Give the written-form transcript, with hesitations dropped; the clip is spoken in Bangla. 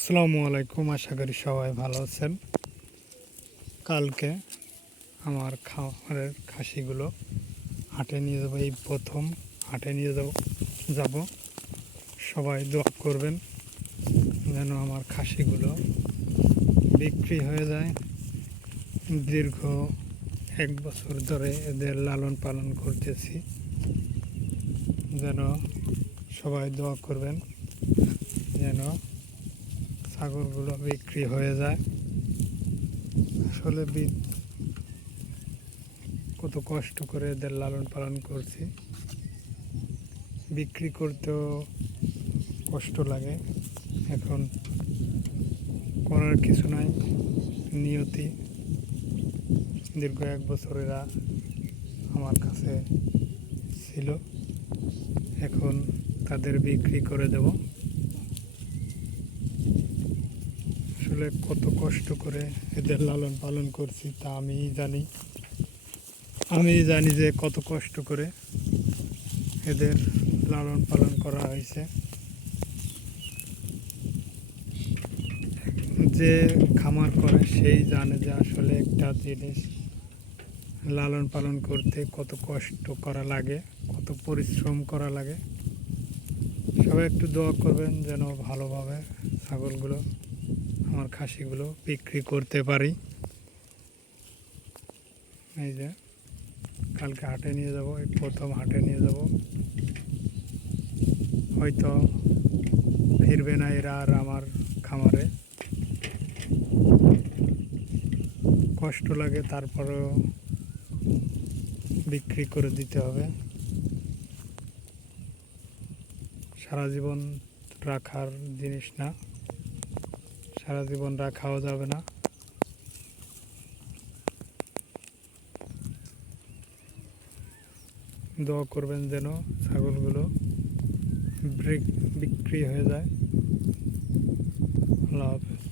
আসসালামু আলাইকুম, আশা করি সবাই ভালো আছেন। কালকে আমার খামারের খাসিগুলো হাটে নিয়ে যাবো, এই প্রথম হাটে নিয়ে যাব। সবাই দোয়া করবেন যেন আমার খাসিগুলো বিক্রি হয়ে যায়। দীর্ঘ 1 বছর ধরে এদের লালন পালন করতেছি, যেন সবাই দোয়া করবেন যেন ছাগলগুলো বিক্রি হয়ে যায়। আসলে কত কষ্ট করে এদের লালন পালন করছি, বিক্রি করতেও কষ্ট লাগে। এখন করার কিছু নাই, নিয়তি। দীর্ঘ 1 বছর এরা আমার কাছে ছিল, এখন তাদের বিক্রি করে দেব। আসলে কত কষ্ট করে এদের লালন পালন করছি তা আমি জানি যে কত কষ্ট করে এদের লালন পালন করা হয়েছে। যে খামার করে সেই জানে যে আসলে একটা জিনিস লালন পালন করতে কত কষ্ট করা লাগে, কত পরিশ্রম করা লাগে। সবাই একটু দোয়া করবেন যেন ভালোভাবে ছাগলগুলো, আমার খাসিগুলো বিক্রি করতে পারি। এই যে কালকে হাটে নিয়ে যাব, এই প্রথম হাটে নিয়ে যাব। হয়তো ফিরবে না এরা আর আমার খামারে। কষ্ট লাগে, তারপরেও বিক্রি করে দিতে হবে। সারা জীবন রাখার জিনিস না, সারা জীবন রাখাও যাবে না। দোয়া করবেন যেন ছাগলগুলো বিক্রি হয়ে যায়। আল্লাহ হাফেজ।